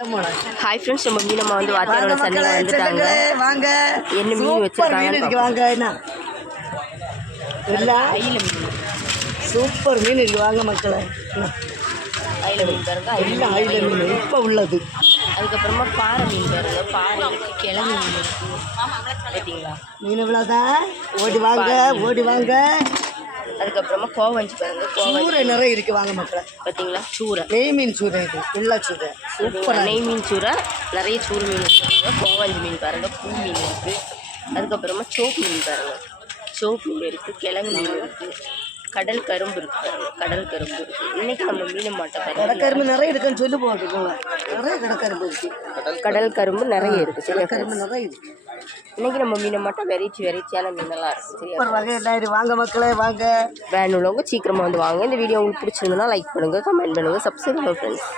Hi friends, நம்ம மீனம்மா வந்து வாத்தியாரோட சந்தையில் வந்துட்டாங்க. வாங்க, என்ன மீன் வச்சிருக்காங்க வாங்க. என்ன எல்லாம் அயில மீன், சூப்பர் மீன் இருக்கு. வாங்க மக்களே, அயில மீன் பாருங்க. எல்லாம் அயில மீன் இப்போ உள்ளது. அதுக்கப்புறமா பாறை மீன் பாருங்க. பாறை இருக்குது, கிழங்கு மீன் இருக்குது. பார்த்தீங்களா மீன் இவ்வளோதான். ஓடி வாங்க, ஓடி வாங்க. அதுக்கப்புறமா கோவஞ்சி பாருங்க. சூரை நிறைய இருக்குது. வாங்க மக்களே, பார்த்தீங்களா சூரை, நெய் மீன் சூரை, இது எல்லா சூரை சூப்பராக. நெய் மீன் சூரை, நிறைய சூறு மீன் வச்சுருக்காங்க. கோவஞ்சி மீன் பாருங்கள், பூ மீன் இருக்குது. அதுக்கப்புறமா சோப்பு மீன் பாருங்கள், சோப்பு மீன் இருக்குது, கிழங்கு மீன் இருக்குது, கடல் கரும்பு இருக்குது பாருங்கள், கடல் கரும்பு இருக்குது. இன்றைக்கி நம்ம மீன் மாட்டை கடற்கரும்பு நிறைய இருக்குன்னு சொல்லி போட்டுக்கோங்க. நிறைய கடற்கரும்பு இருக்குது, கடல் கரும்பு நிறைய இருக்குது. சரி, கரும்பு நிறைய இருக்குது. இன்றைக்கி நம்ம மீனை மட்டும் வெரைட்டியான மீனெல்லாம் இருக்குது. சரி, சூப்பர் வகை எல்லாம். வாங்க மக்களே, வாங்க. வேணுள்ளவங்க சீக்கிரமாக வந்து வாங்க. இந்த வீடியோ உங்களுக்கு பிடிச்சிருந்ததுன்னா லைக் பண்ணுங்கள், கமெண்ட் பண்ணுங்கள், சப்ஸ்கிரைப் பண்ணுங்கள் ஃப்ரெண்ட்ஸ்.